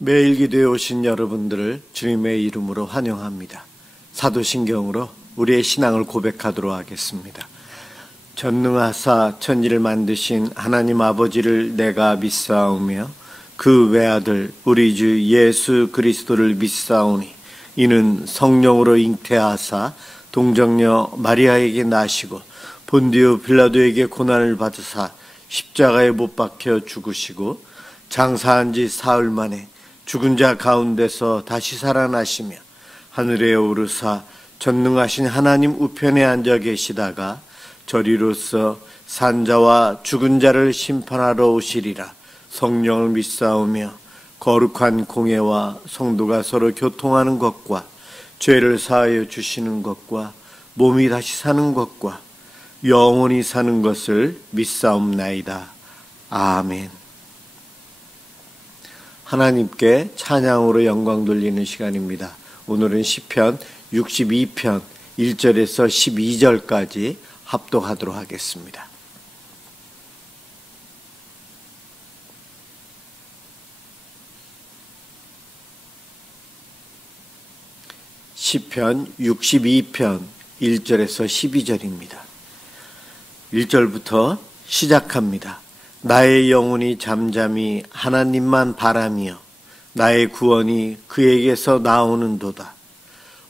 매일 기도에 오신 여러분들을 주님의 이름으로 환영합니다. 사도신경으로 우리의 신앙을 고백하도록 하겠습니다. 전능하사 천지를 만드신 하나님 아버지를 내가 믿사오며 그 외아들 우리 주 예수 그리스도를 믿사오니 이는 성령으로 잉태하사 동정녀 마리아에게 나시고 본디오 빌라도에게 고난을 받으사 십자가에 못 박혀 죽으시고 장사한 지 사흘 만에 죽은 자 가운데서 다시 살아나시며 하늘에 오르사 전능하신 하나님 우편에 앉아 계시다가 저리로서 산자와 죽은 자를 심판하러 오시리라. 성령을 믿사오며 거룩한 공예와 성도가 서로 교통하는 것과 죄를 사하여 주시는 것과 몸이 다시 사는 것과 영원히 사는 것을 믿사옵나이다. 아멘. 하나님께 찬양으로 영광 돌리는 시간입니다. 오늘은 시편 62편 1절에서 12절까지 합독하도록 하겠습니다. 시편 62편 1절에서 12절입니다. 1절부터 시작합니다. 나의 영혼이 잠잠히 하나님만 바라며 나의 구원이 그에게서 나오는도다.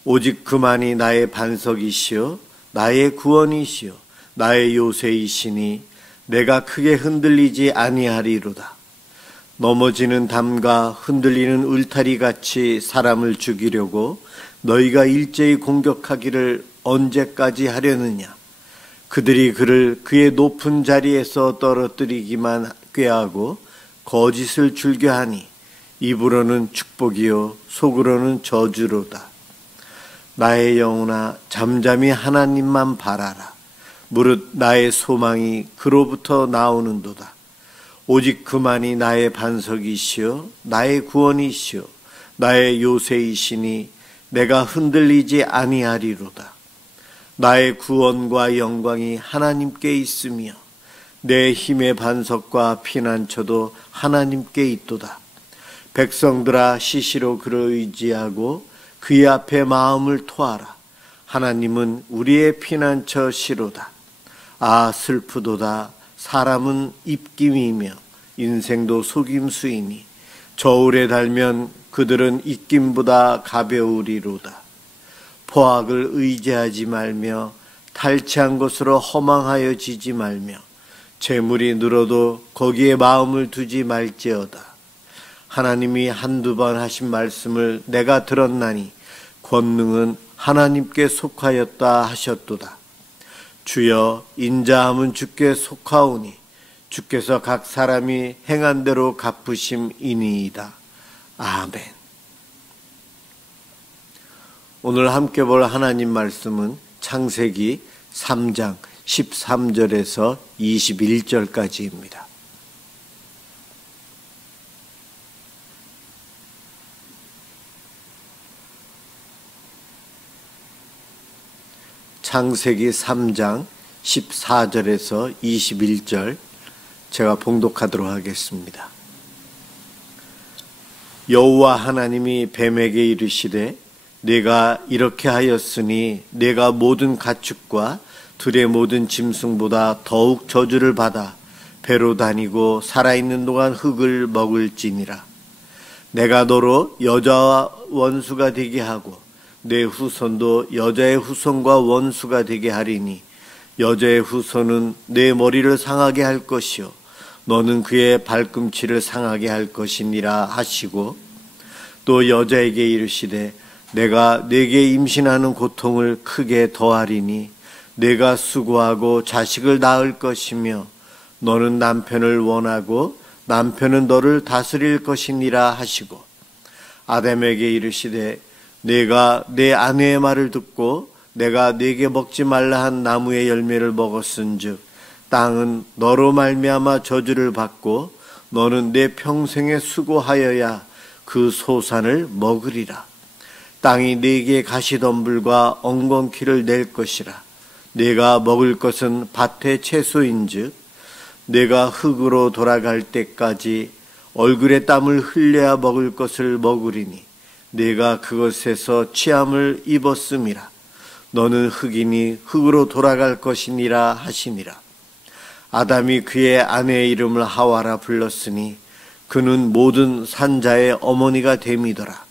오직 그만이 나의 반석이시요 나의 구원이시요 나의 요새이시니 내가 크게 흔들리지 아니하리로다. 넘어지는 담과 흔들리는 울타리같이 사람을 죽이려고 너희가 일제히 공격하기를 언제까지 하려느냐. 그들이 그를 그의 높은 자리에서 떨어뜨리기만 꾀하고 거짓을 즐겨하니 입으로는 축복이요 속으로는 저주로다. 나의 영혼아 잠잠히 하나님만 바라라. 무릇 나의 소망이 그로부터 나오는도다. 오직 그만이 나의 반석이시요 나의 구원이시요 나의 요새이시니 내가 흔들리지 아니하리로다. 나의 구원과 영광이 하나님께 있으며 내 힘의 반석과 피난처도 하나님께 있도다. 백성들아 시시로 그를 의지하고 그의 앞에 마음을 토하라. 하나님은 우리의 피난처시로다. 아 슬프도다. 사람은 입김이며 인생도 속임수이니 저울에 달면 그들은 입김보다 가벼우리로다. 포악을 의지하지 말며 탈취한 것으로 허망하여 지지 말며 재물이 늘어도 거기에 마음을 두지 말지어다. 하나님이 한두 번 하신 말씀을 내가 들었나니 권능은 하나님께 속하였다 하셨도다. 주여 인자함은 주께 속하오니 주께서 각 사람이 행한 대로 갚으심이니이다. 아멘. 오늘 함께 볼 하나님 말씀은 창세기 3장 13절에서 21절까지입니다. 창세기 3장 14절에서 21절 제가 봉독하도록 하겠습니다. 여호와 하나님이 뱀에게 이르시되 내가 이렇게 하였으니 내가 모든 가축과 들의 모든 짐승보다 더욱 저주를 받아 배로 다니고 살아있는 동안 흙을 먹을지니라. 내가 너로 여자와 원수가 되게 하고 내 후손도 여자의 후손과 원수가 되게 하리니 여자의 후손은 내 머리를 상하게 할 것이요 너는 그의 발꿈치를 상하게 할 것이니라 하시고 또 여자에게 이르시되 내가 네게 임신하는 고통을 크게 더하리니 내가 수고하고 자식을 낳을 것이며 너는 남편을 원하고 남편은 너를 다스릴 것이니라 하시고 아담에게 이르시되 내가 내 아내의 말을 듣고 내가 네게 먹지 말라 한 나무의 열매를 먹었은즉 땅은 너로 말미암아 저주를 받고 너는 내 평생에 수고하여야 그 소산을 먹으리라. 땅이 네게 가시덤불과 엉겅퀴를 낼 것이라. 네가 먹을 것은 밭의 채소인즉 내가 흙으로 돌아갈 때까지 얼굴에 땀을 흘려야 먹을 것을 먹으리니 내가 그것에서 취함을 입었음이라. 너는 흙이니 흙으로 돌아갈 것이니라 하시니라. 아담이 그의 아내의 이름을 하와라 불렀으니 그는 모든 산자의 어머니가 됨이더라.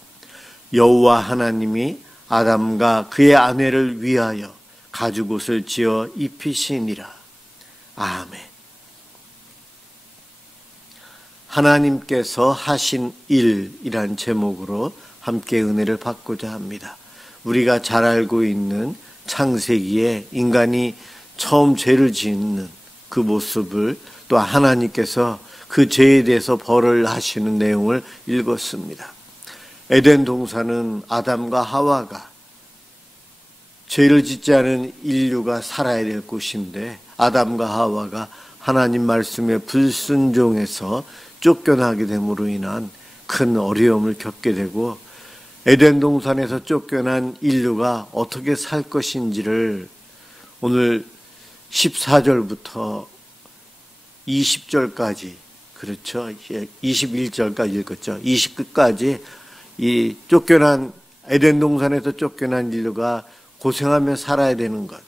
여호와 하나님이 아담과 그의 아내를 위하여 가죽옷을 지어 입히시니라. 아멘. 하나님께서 하신 일이란 제목으로 함께 은혜를 받고자 합니다. 우리가 잘 알고 있는 창세기에 인간이 처음 죄를 짓는 그 모습을 또 하나님께서 그 죄에 대해서 벌을 하시는 내용을 읽었습니다. 에덴 동산은 아담과 하와가 죄를 짓지 않은 인류가 살아야 될 곳인데 아담과 하와가 하나님 말씀에 불순종해서 쫓겨나게 됨으로 인한 큰 어려움을 겪게 되고 에덴 동산에서 쫓겨난 인류가 어떻게 살 것인지를 오늘 14절부터 20절까지 그렇죠. 21절까지 읽었죠. 20끝까지 이 쫓겨난 에덴 동산에서 쫓겨난 인류가 고생하며 살아야 되는 것.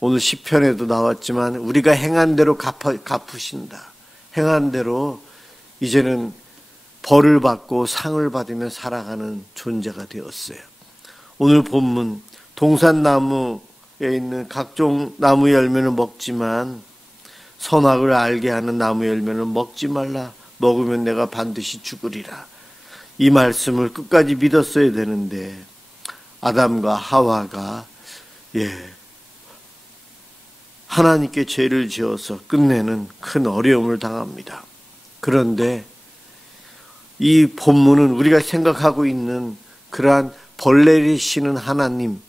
오늘 시편에도 나왔지만 우리가 행한 대로 갚으신다. 행한 대로 이제는 벌을 받고 상을 받으며 살아가는 존재가 되었어요. 오늘 본문 동산나무에 있는 각종 나무 열매는 먹지만 선악을 알게 하는 나무 열매는 먹지 말라. 먹으면 내가 반드시 죽으리라. 이 말씀을 끝까지 믿었어야 되는데 아담과 하와가 하나님께 죄를 지어서 끝내는 큰 어려움을 당합니다. 그런데 이 본문은 우리가 생각하고 있는 그러한 벌 내리시는 하나님,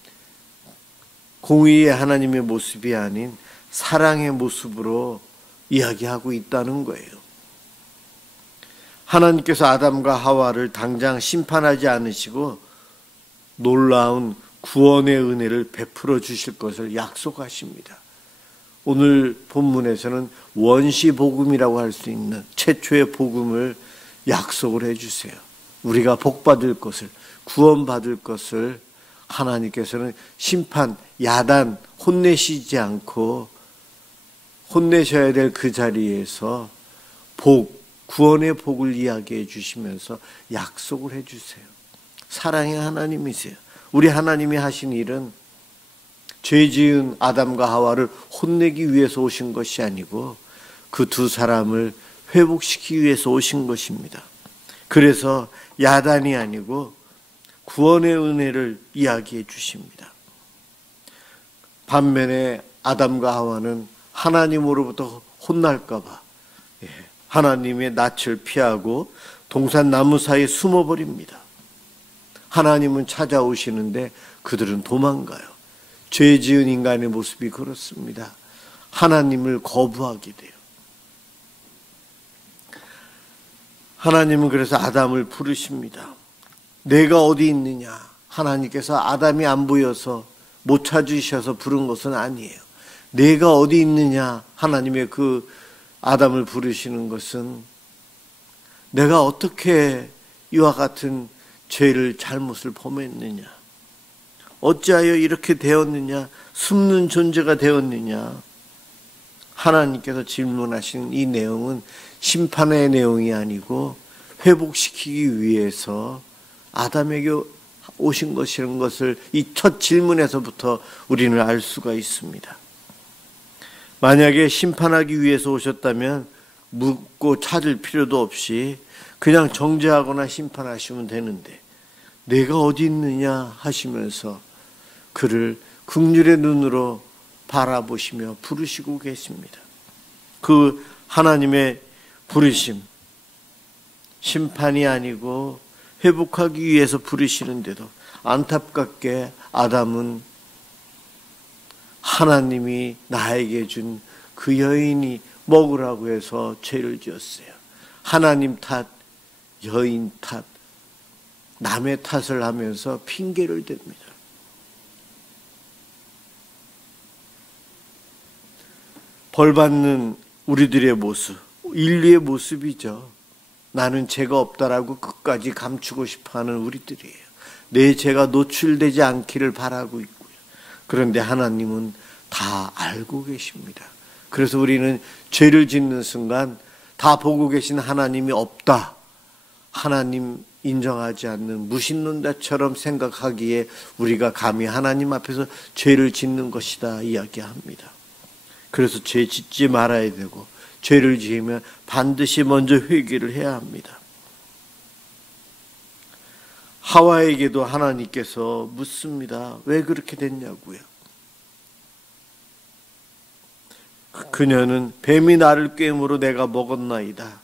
공의의 하나님의 모습이 아닌 사랑의 모습으로 이야기하고 있다는 거예요. 하나님께서 아담과 하와를 당장 심판하지 않으시고 놀라운 구원의 은혜를 베풀어 주실 것을 약속하십니다. 오늘 본문에서는 원시 복음이라고 할 수 있는 최초의 복음을 약속을 해주세요. 우리가 복받을 것을, 구원받을 것을 하나님께서는 심판, 야단, 혼내시지 않고 혼내셔야 될 그 자리에서 복, 구원의 복을 이야기해 주시면서 약속을 해 주세요. 사랑의 하나님이세요. 우리 하나님이 하신 일은 죄 지은 아담과 하와를 혼내기 위해서 오신 것이 아니고 그 두 사람을 회복시키기 위해서 오신 것입니다. 그래서 야단이 아니고 구원의 은혜를 이야기해 주십니다. 반면에 아담과 하와는 하나님으로부터 혼날까 봐 하나님의 낯을 피하고 동산 나무 사이에 숨어버립니다. 하나님은 찾아오시는데 그들은 도망가요. 죄 지은 인간의 모습이 그렇습니다. 하나님을 거부하게 돼요. 하나님은 그래서 아담을 부르십니다. 내가 어디 있느냐? 하나님께서 아담이 안 보여서 못 찾으셔서 부른 것은 아니에요. 내가 어디 있느냐? 하나님의 그 아담을 부르시는 것은 내가 어떻게 이와 같은 죄를 잘못을 범했느냐? 어찌하여 이렇게 되었느냐? 숨는 존재가 되었느냐? 하나님께서 질문하신 이 내용은 심판의 내용이 아니고 회복시키기 위해서 아담에게 오신 것이라는 것을 이 첫 질문에서부터 우리는 알 수가 있습니다. 만약에 심판하기 위해서 오셨다면 묻고 찾을 필요도 없이 그냥 정죄하거나 심판하시면 되는데 내가 어디 있느냐 하시면서 그를 긍휼의 눈으로 바라보시며 부르시고 계십니다. 그 하나님의 부르심, 심판이 아니고 회복하기 위해서 부르시는데도 안타깝게 아담은 하나님이 나에게 준 그 여인이 먹으라고 해서 죄를 지었어요. 하나님 탓, 여인 탓, 남의 탓을 하면서 핑계를 댑니다. 벌 받는 우리들의 모습, 인류의 모습이죠. 나는 죄가 없다라고 끝까지 감추고 싶어하는 우리들이에요. 내 죄가 노출되지 않기를 바라고 있고요. 그런데 하나님은 다 알고 계십니다. 그래서 우리는 죄를 짓는 순간 다 보고 계신 하나님이 없다, 하나님 인정하지 않는 무신론자처럼 생각하기에 우리가 감히 하나님 앞에서 죄를 짓는 것이다 이야기합니다. 그래서 죄 짓지 말아야 되고, 죄를 지으면 반드시 먼저 회개를 해야 합니다. 하와에게도 하나님께서 묻습니다. 왜 그렇게 됐냐고요. 그녀는 뱀이 나를 꿰므로 내가 먹었나이다.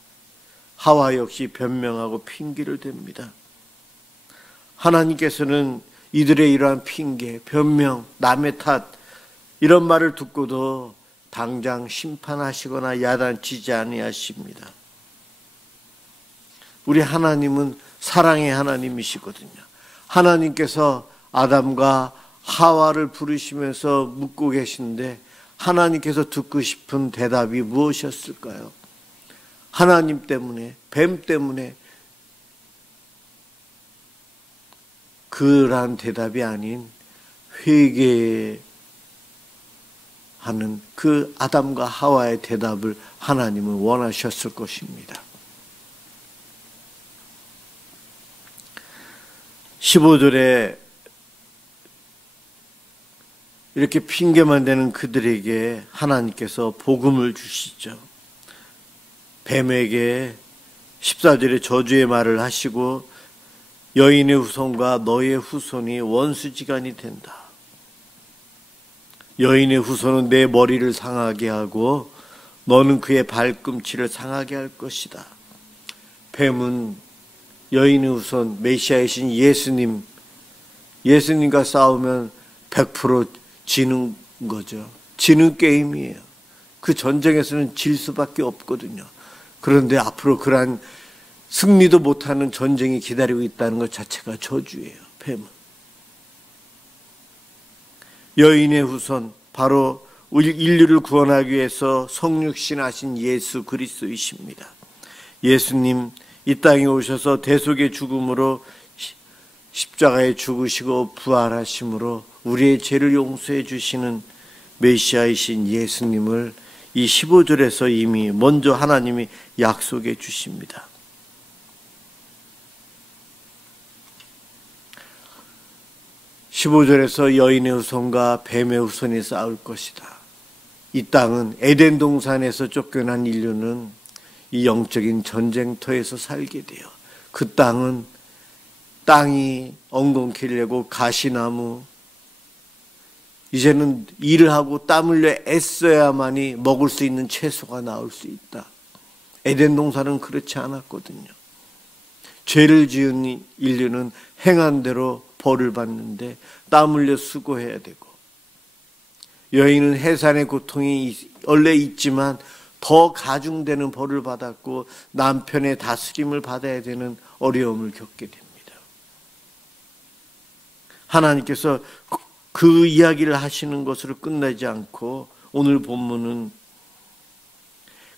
하와 역시 변명하고 핑계를 댑니다. 하나님께서는 이들의 이러한 핑계, 변명, 남의 탓 이런 말을 듣고도 당장 심판하시거나 야단치지 아니하십니다. 우리 하나님은 사랑의 하나님이시거든요. 하나님께서 아담과 하와를 부르시면서 묻고 계신데 하나님께서 듣고 싶은 대답이 무엇이었을까요? 하나님 때문에, 뱀 때문에 그러한 대답이 아닌 회개하는 그 아담과 하와의 대답을 하나님은 원하셨을 것입니다. 15절에 이렇게 핑계만 대는 그들에게 하나님께서 복음을 주시죠. 뱀에게 14절에 저주의 말을 하시고 여인의 후손과 너의 후손이 원수지간이 된다. 여인의 후손은 내 머리를 상하게 하고 너는 그의 발꿈치를 상하게 할 것이다. 뱀은 여인의 후손 메시아이신 예수님과 싸우면 100% 지는 거죠. 지는 게임이에요. 그 전쟁에서는 질 수밖에 없거든요. 그런데 앞으로 그러한 승리도 못하는 전쟁이 기다리고 있다는 것 자체가 저주예요. 뱀은. 여인의 후손, 바로 인류를 구원하기 위해서 성육신하신 예수 그리스도이십니다. 예수님 이 땅에 오셔서 대속의 죽음으로 십자가에 죽으시고 부활하심으로 우리의 죄를 용서해 주시는 메시아이신 예수님을 이 15절에서 이미 먼저 하나님이 약속해 주십니다. (15절에서) 여인의 후손과 뱀의 후손이 싸울 것이다. 이 땅은 에덴 동산에서 쫓겨난 인류는 이 영적인 전쟁터에서 살게 돼요. 그 땅이 엉겅퀴를 내고 가시나무, 이제는 일을 하고 땀 흘려 애써야만이 먹을 수 있는 채소가 나올 수 있다. 에덴 동산은 그렇지 않았거든요. 죄를 지은 인류는 행한 대로 벌을 받는데 땀 흘려 수고해야 되고, 여인은 해산의 고통이 원래 있지만 더 가중되는 벌을 받았고 남편의 다스림을 받아야 되는 어려움을 겪게 됩니다. 하나님께서 그 이야기를 하시는 것으로 끝나지 않고 오늘 본문은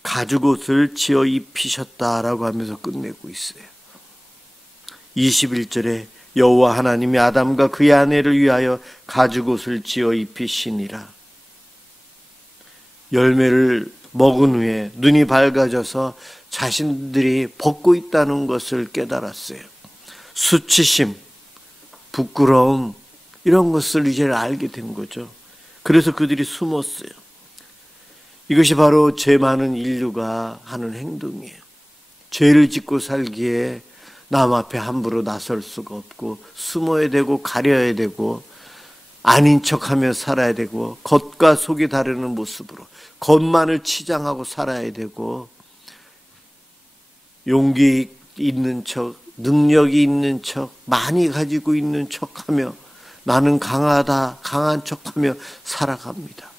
가죽옷을 지어 입히셨다라고 하면서 끝내고 있어요. 21절에 여호와 하나님이 아담과 그의 아내를 위하여 가죽옷을 지어 입히시니라. 열매를 먹은 후에 눈이 밝아져서 자신들이 벗고 있다는 것을 깨달았어요. 수치심, 부끄러움 이런 것을 이제 알게 된 거죠. 그래서 그들이 숨었어요. 이것이 바로 죄 많은 인류가 하는 행동이에요. 죄를 짓고 살기에 남 앞에 함부로 나설 수가 없고 숨어야 되고 가려야 되고 아닌 척하며 살아야 되고 겉과 속이 다르는 모습으로 겉만을 치장하고 살아야 되고 용기 있는 척, 능력이 있는 척, 많이 가지고 있는 척하며 나는 강하다, 강한 척하며 살아갑니다.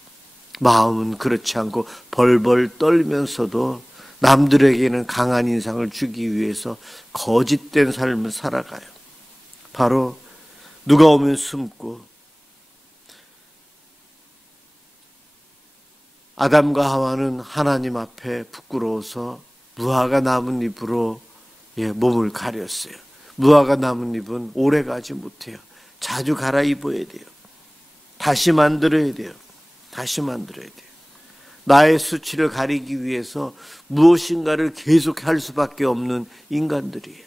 마음은 그렇지 않고 벌벌 떨면서도 남들에게는 강한 인상을 주기 위해서 거짓된 삶을 살아가요. 바로 누가 오면 숨고 아담과 하와는 하나님 앞에 부끄러워서 무화과 나뭇잎으로 몸을 가렸어요. 무화과 나뭇잎은 오래 가지 못해요. 자주 갈아입어야 돼요. 다시 만들어야 돼요. 다시 만들어야 돼요. 나의 수치를 가리기 위해서 무엇인가를 계속 할 수밖에 없는 인간들이에요.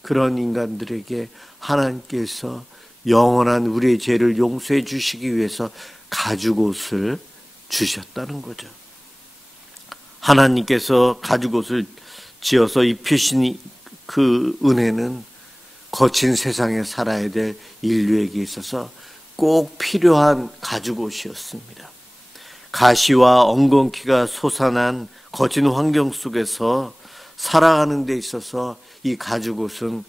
그런 인간들에게 하나님께서 영원한 우리의 죄를 용서해 주시기 위해서 가죽옷을 주셨다는 거죠. 하나님께서 가죽옷을 지어서 입히신 그 은혜는 거친 세상에 살아야 될 인류에게 있어서 꼭 필요한 가죽옷이었습니다. 가시와 엉겅퀴가 솟아난 거친 환경 속에서 살아가는 데 있어서 이 가죽옷은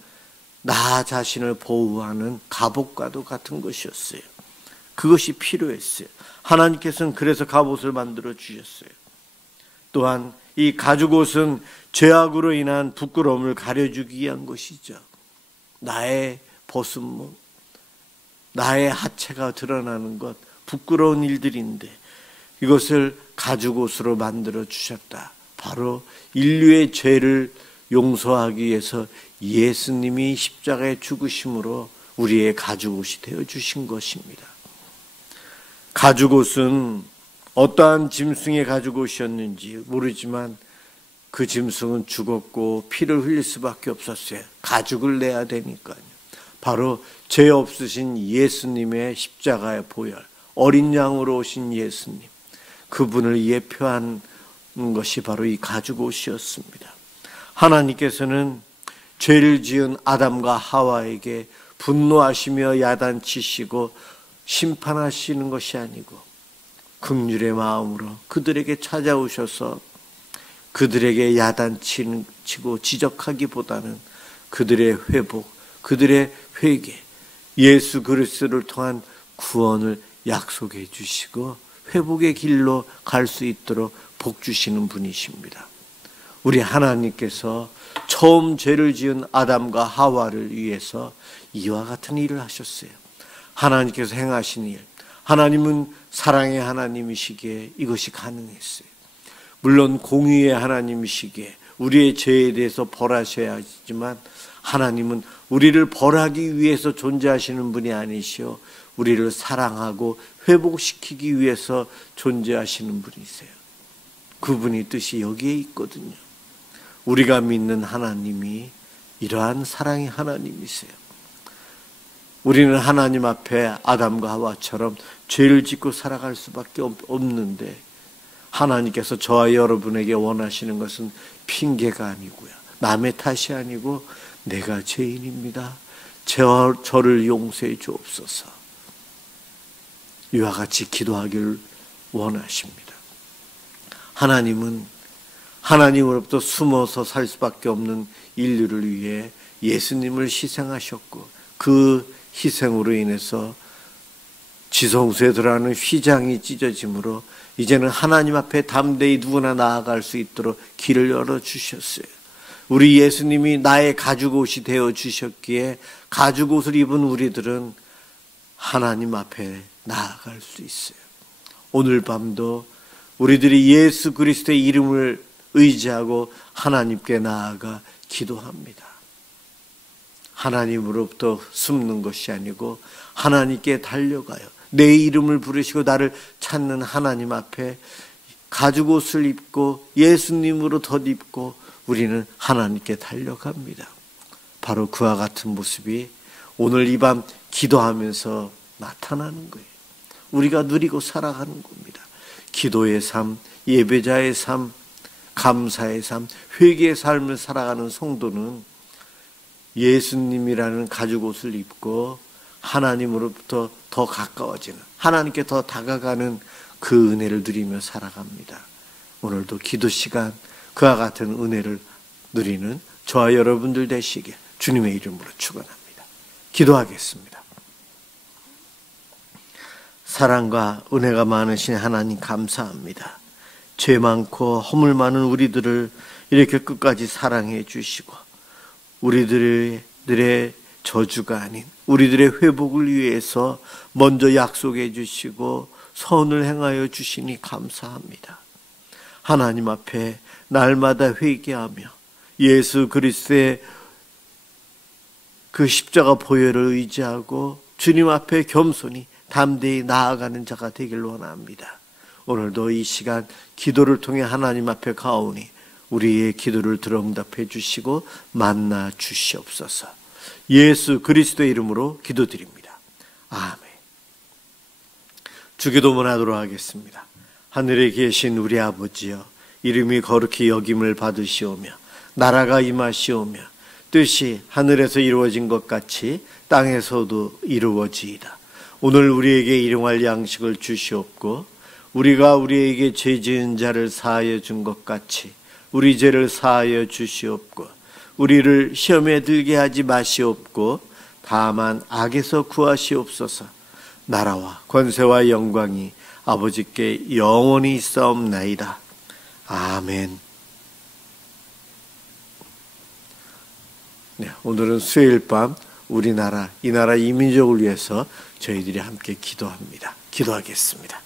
나 자신을 보호하는 갑옷과도 같은 것이었어요. 그것이 필요했어요. 하나님께서는 그래서 갑옷을 만들어 주셨어요. 또한 이 가죽옷은 죄악으로 인한 부끄러움을 가려주기 위한 것이죠. 나의 벗은 몸, 나의 하체가 드러나는 것, 부끄러운 일들인데 이것을 가죽옷으로 만들어 주셨다. 바로 인류의 죄를 용서하기 위해서 예수님이 십자가에 죽으심으로 우리의 가죽옷이 되어 주신 것입니다. 가죽옷은 어떠한 짐승의 가죽옷이었는지 모르지만 그 짐승은 죽었고 피를 흘릴 수밖에 없었어요. 가죽을 내야 되니까요. 바로 죄 없으신 예수님의 십자가의 보혈, 어린 양으로 오신 예수님, 그분을 예표한 것이 바로 이 가죽옷이었습니다. 하나님께서는 죄를 지은 아담과 하와에게 분노하시며 야단치시고 심판하시는 것이 아니고 긍휼의 마음으로 그들에게 찾아오셔서 그들에게 야단치고 지적하기보다는 그들의 회복, 그들의 회개, 예수 그리스도를 통한 구원을 약속해 주시고 회복의 길로 갈 수 있도록 복 주시는 분이십니다. 우리 하나님께서 처음 죄를 지은 아담과 하와를 위해서 이와 같은 일을 하셨어요. 하나님께서 행하신 일, 하나님은 사랑의 하나님이시기에 이것이 가능했어요. 물론 공의의 하나님이시기에 우리의 죄에 대해서 벌하셔야 하지만 하나님은 우리를 벌하기 위해서 존재하시는 분이 아니시오, 우리를 사랑하고 회복시키기 위해서 존재하시는 분이세요. 그분의 뜻이 여기에 있거든요. 우리가 믿는 하나님이 이러한 사랑의 하나님이세요. 우리는 하나님 앞에 아담과 하와처럼 죄를 짓고 살아갈 수밖에 없는데 하나님께서 저와 여러분에게 원하시는 것은 핑계가 아니고요, 남의 탓이 아니고 내가 죄인입니다, 저를 용서해 주옵소서, 이와 같이 기도하기를 원하십니다. 하나님은 하나님으로부터 숨어서 살 수밖에 없는 인류를 위해 예수님을 희생하셨고 그 희생으로 인해서 지성소에 들어가는 휘장이 찢어짐으로 이제는 하나님 앞에 담대히 누구나 나아갈 수 있도록 길을 열어주셨어요. 우리 예수님이 나의 가죽옷이 되어 주셨기에 가죽옷을 입은 우리들은 하나님 앞에 나아갈 수 있어요. 오늘 밤도 우리들이 예수 그리스도의 이름을 의지하고 하나님께 나아가 기도합니다. 하나님으로부터 숨는 것이 아니고 하나님께 달려가요. 내 이름을 부르시고 나를 찾는 하나님 앞에 가죽옷을 입고 예수님으로 덧입고 우리는 하나님께 달려갑니다. 바로 그와 같은 모습이 오늘 이 밤 기도하면서 나타나는 거예요. 우리가 누리고 살아가는 겁니다. 기도의 삶, 예배자의 삶, 감사의 삶, 회개의 삶을 살아가는 성도는 예수님이라는 가죽옷을 입고 하나님으로부터 더 가까워지는, 하나님께 더 다가가는 그 은혜를 누리며 살아갑니다. 오늘도 기도 시간 그와 같은 은혜를 누리는 저와 여러분들 되시게 주님의 이름으로 축원합니다. 기도하겠습니다. 사랑과 은혜가 많으신 하나님 감사합니다. 죄 많고 허물 많은 우리들을 이렇게 끝까지 사랑해 주시고 우리들의 저주가 아닌 우리들의 회복을 위해서 먼저 약속해 주시고 선을 행하여 주시니 감사합니다. 하나님 앞에 날마다 회개하며 예수 그리스도의 그 십자가 보혈을 의지하고 주님 앞에 겸손히 담대히 나아가는 자가 되길 원합니다. 오늘도 이 시간 기도를 통해 하나님 앞에 가오니 우리의 기도를 들어 응답해 주시고 만나 주시옵소서. 예수 그리스도의 이름으로 기도드립니다. 아멘. 주기도문 하도록 하겠습니다. 하늘에 계신 우리 아버지여, 이름이 거룩히 여김을 받으시오며 나라가 임하시오며 뜻이 하늘에서 이루어진 것 같이 땅에서도 이루어지이다. 오늘 우리에게 일용할 양식을 주시옵고 우리가 우리에게 죄 지은 자를 사하여 준 것 같이 우리 죄를 사하여 주시옵고 우리를 시험에 들게 하지 마시옵고 다만 악에서 구하시옵소서. 나라와 권세와 영광이 아버지께 영원히 있사옵나이다. 아멘. 네, 오늘은 수요일 밤 우리나라, 이 나라 이민족을 위해서 저희들이 함께 기도합니다. 기도하겠습니다.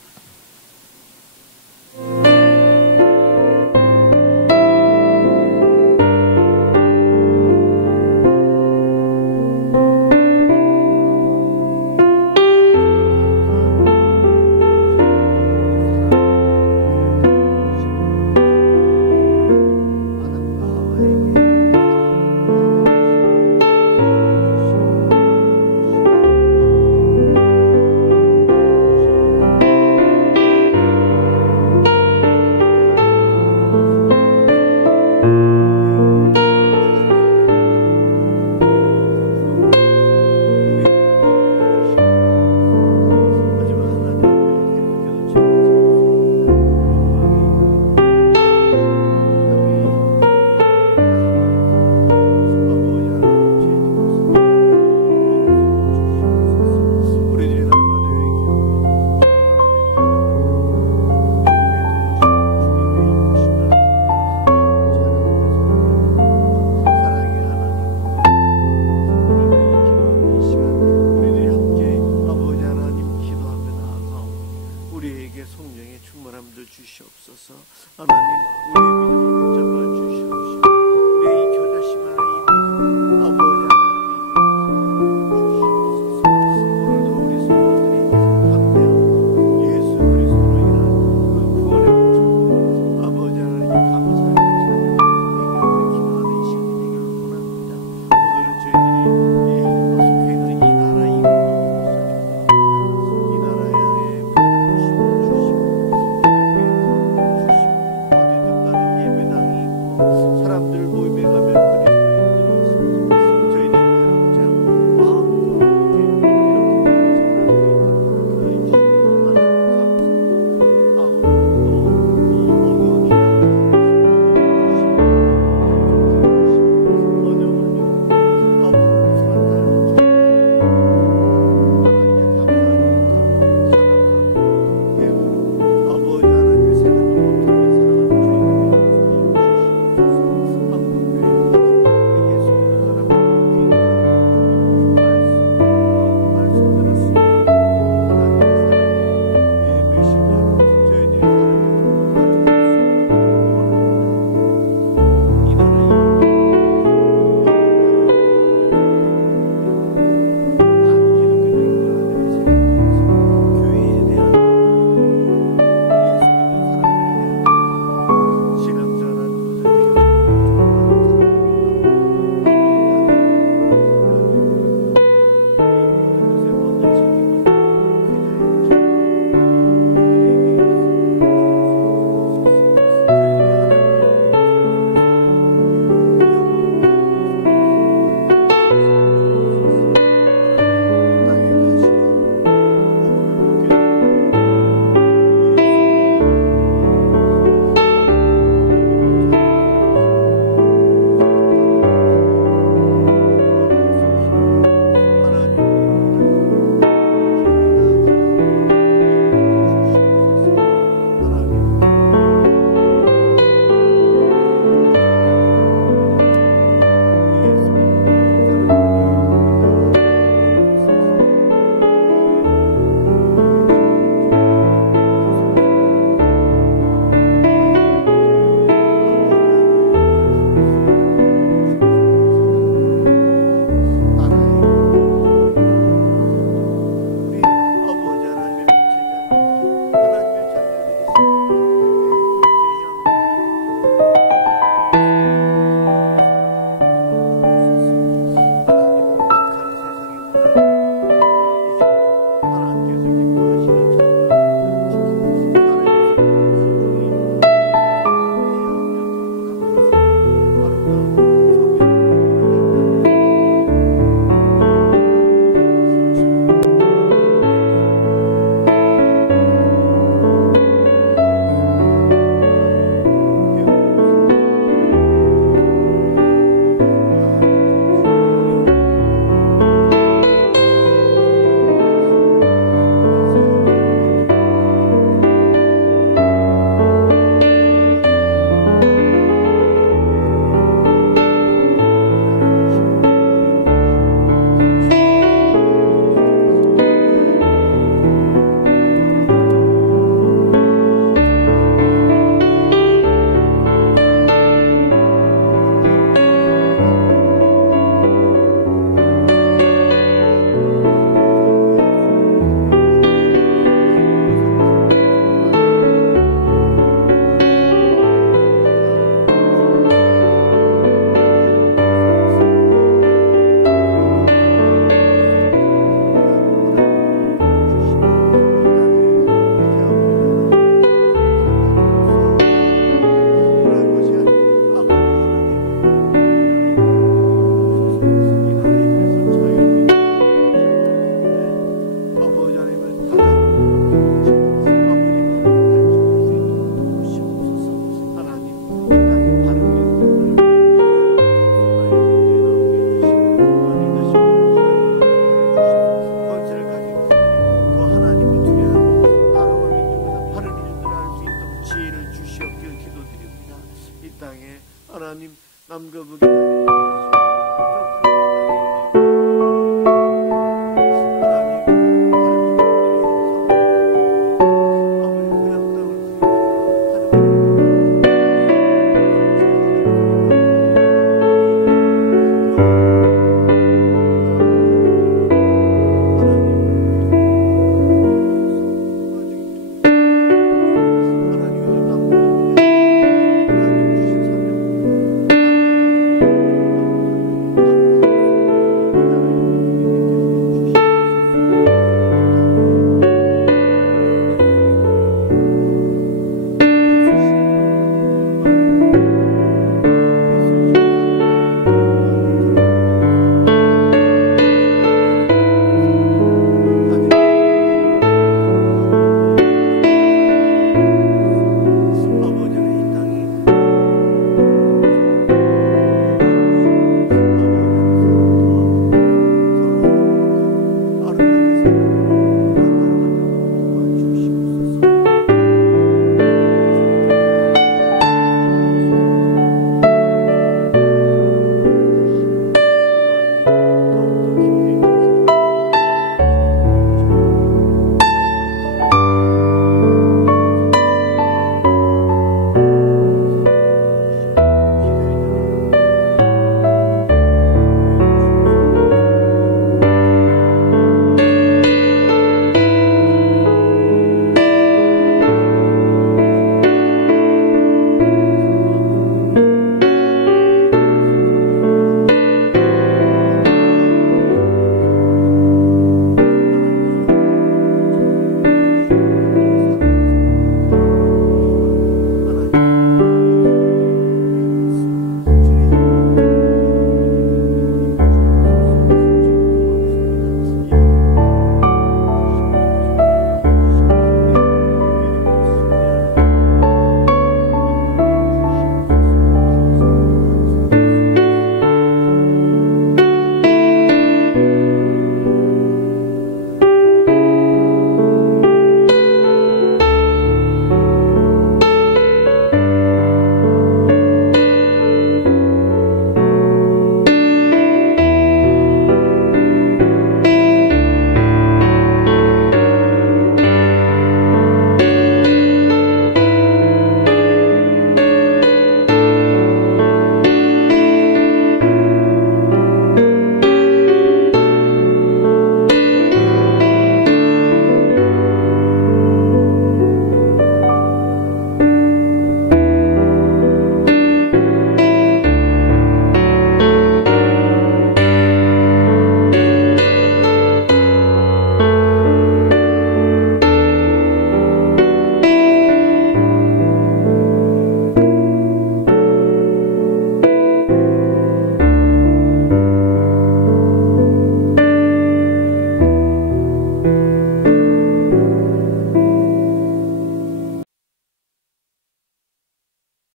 하나님 남과 북에